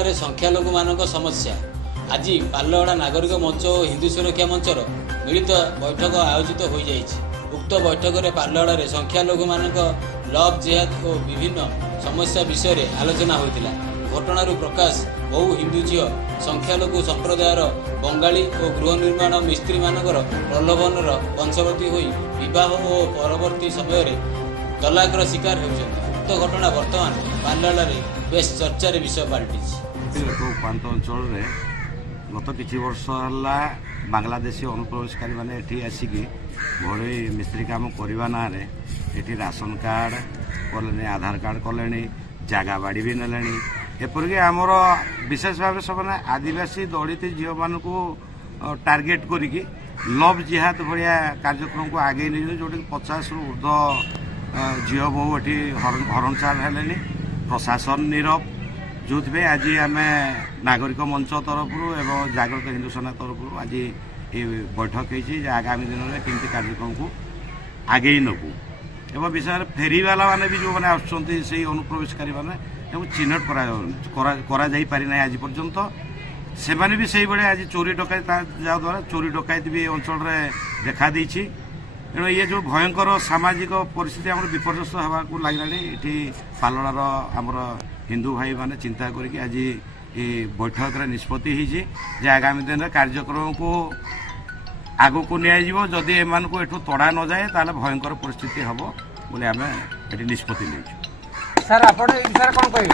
ପାଲଲहड़ा संख्यालघु मान समस्या आज पाललहड़ा नागरिक मंच और हिंदू सुरक्षा मंचर मिलित बैठक आयोजित हो उक्त बैठक में पाललहड़ा संख्यालघु मान लव जिहाद और विभिन्न समस्या विषय में आलोचना होता। घटनारू प्रकाश बहु हिंदू झील संख्यालघु संप्रदायर बंगाली और गृह निर्माण मिस्त्री मानकर प्रलोभन वंशवर्ती हो विवाह और परवर्ती समय तलाकर शिकार होती। उक्त घटना बर्तमान पाललहड़ा बेस चर्चार विषय पलटि। उपात अंचल गत कि वर्ष है बांग्लादेशी अनुप्रवेशकारी मैंने ये आसिक भोड़ी मिस्त्री काम करने ना ये राशन कार्ड कले आधार कार्ड कले जगह बाड़ी भी ने एपरिक आमर विशेष भाव सब आदिवासी दलित झील मान टार्गेट करिकी लव जिहाद भाया कार्यक्रम को आगे नहीं जो 50 रु ऊर्ध झील बहु ये हरणचार है प्रशासन नीरव जो आज आम नागरिक मंच तरफ एवं जागृत हिंदू सेना तरफ आज ये बैठक होती आगामी दिन में केमती कार्यक्रम को आगे नबू एवं विशेष फेरीवाला मैंने भी जो मैंने आसुँच अनुप्रवेशकारी मैंने चिन्हट करा पारि ना आज पर्यंत से मैंने भी से आज चोरी डकैत द्वारा चोरी डकैत भी अंचल देखा देछि। तेणु ये जो भयंकर सामाजिक परिस्थिति आम विपर्यस्त होगा लगे ये पाललहड़ार आमर हिंदू भाई मैंने चिंता करके आज ये बैठक निष्पत्ति होती आगामी दिन में कार्यक्रम को आगू को निजी एम को एठू तड़ा न जाए ताले भयंकर परिस्थिति हम बोले आम ये निष्पत्ति नहीं। सर आप कौन कहे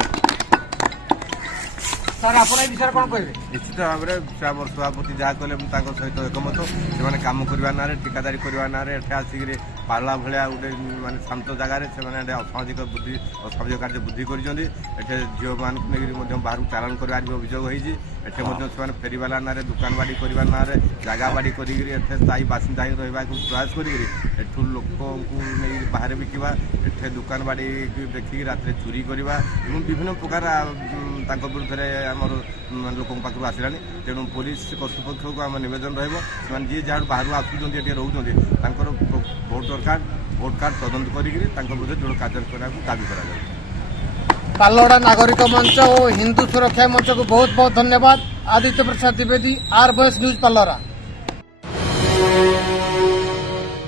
सर आप कौन कहे निश्चित भाव में सभापति जहाँ कले सहित एकमत से कम करने ना ठिकादारी करने ना आसिक पाला भाया गोटे मानते शांत जगार से असामाजिक बुद्धि असामाजिक कार्य बुद्धि कर झील मान बाहर चालान कर अभियोग होती फेरीवाला ना दुकान बाड़ी करने ना जगह बाड़ी कर स्थायी बासिंदा रहा प्रयास कर लोक बाहर बिकवा ए दुकान बाड़ी देखिए रात चोरी करवा विभिन्न प्रकार विरुद्ध में आम लोक पाखु आसला तेणु पुलिस कर्तृपक्ष को आम नवेदन रही जहाँ बाहर आसुँच ये रोचे भोट दरकार भोट कार्ड तदंत कर विरुद्ध दृढ़ कार्य दाबी कर। पाललहड़ा नागरिक मंच और हिंदू सुरक्षा मंच को बहुत बहुत धन्यवाद। Aditya Prasad Dwivedi, our voice news पाललहड़ा।